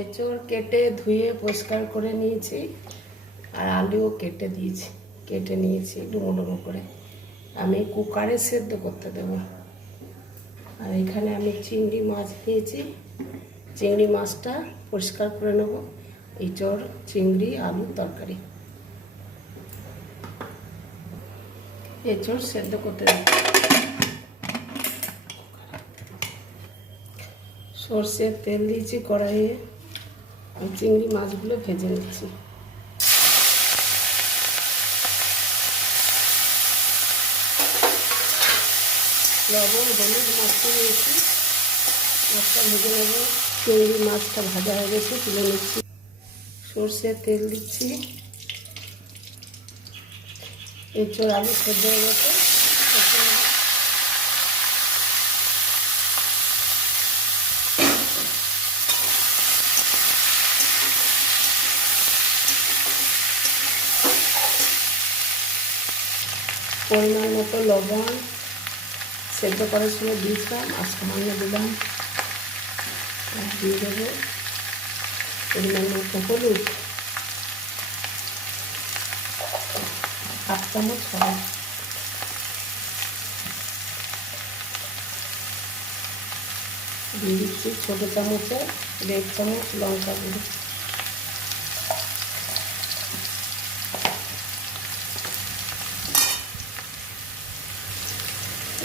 এঁচড় কেটে ধুয়ে পরিষ্কার করে নিয়েছি, আর আলুও কেটে দিয়েছি, কেটে নিয়েছি ডুমো ডুমো করে। আমি কুকারে সেদ্ধ করতে দেব। আর এখানে আমি চিংড়ি মাছ নিয়েছি চিংড়ি মাছটা পরিষ্কার করে নেব। এঁচড়, চিংড়ি আলু তরকারি। এঁচড় সেদ্ধ করতে দেব। সর্ষের তেল দিয়েছি কড়াইয়ে। আমি চিংড়ি মাছগুলো ভেজে নিচ্ছি। লবণ, হলুদ মশলা নিয়েছি মাছটা ভেজে নেব। চিংড়ি মাছটা ভাজা হয়ে গেছে, তুলে নিচ্ছি। সর্ষের তেল দিচ্ছি। এঁচড় আলু সেদ্ধ হয়ে গেছে কষে নেব। পরিমাণ মতো লবণ সেদ্ধ করার সময় দিয়েছিলাম আর সামান্য দিলাম দিয়ে দেবো পরিমাণ মতো হলুদ। ছোটো চামচে, দেড় চামচ লঙ্কা গুঁড়ো।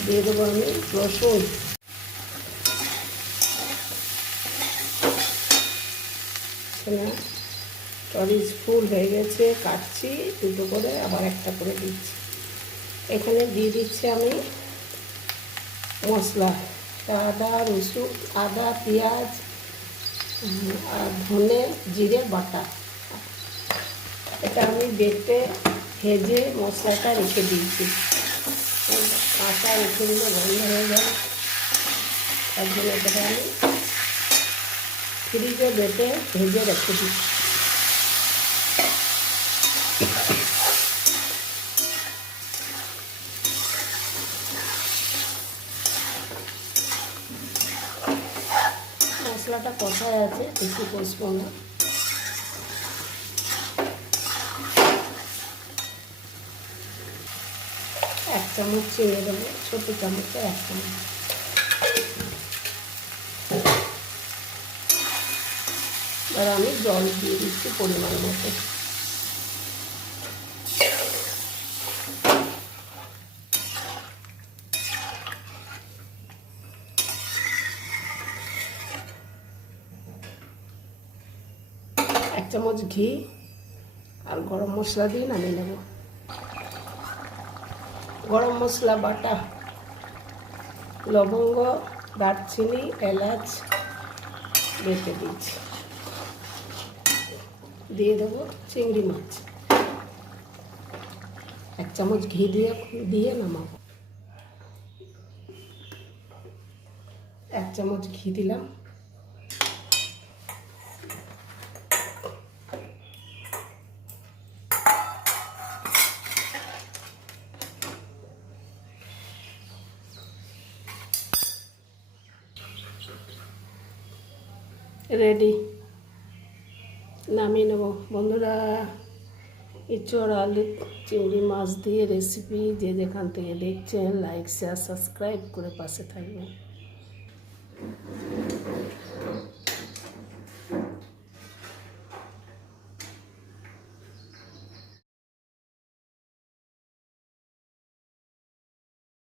দিয়ে দেবো আমি রসুন। টরিজ ফুল হয়ে গেছে, কাটছি, দুটো করে, আবার একটা করে দিচ্ছি। এখানে দিয়ে দিচ্ছি আমি মশলা, আদা, রসুন, আদা, পেঁয়াজ আর ধনে জিরে, বাটা। এটা আমি বেটে ভেজে মশলাটা রেখে দিয়েছি। কাঁচা রেখে দিলে বন্ধ হয়ে যায় তার জন্য এটাকে আমি ফ্রিজে বেটে ভেজে রেখে দিই। মশলাটা কষায় আছে বেশি কষবো না। এক চামচ চিনি দেবো ছোটো চামচে এক চামচ এবার আমি জল দিয়ে দিচ্ছি পরিমাণ মতো। এক চামচ ঘি আর গরম মশলা দিয়ে নামিয়ে নেব। গরম মশলা, বাটা, লবঙ্গ, দারচিনি, এলাচ বেটে দিয়েছি দিয়ে দেবো চিংড়ি মাছ। এক চামচ ঘি দিয়ে দিয়ে নামাবো। এক চামচ ঘি দিলাম। রেডি। নামিয়ে নেব। বন্ধুরা, ইচড়, আলু, চিংড়ি মাছ দিয়ে রেসিপি যে যেখান থেকে দেখছেন লাইক শেয়ার সাবস্ক্রাইব করে পাশে থাকবেন।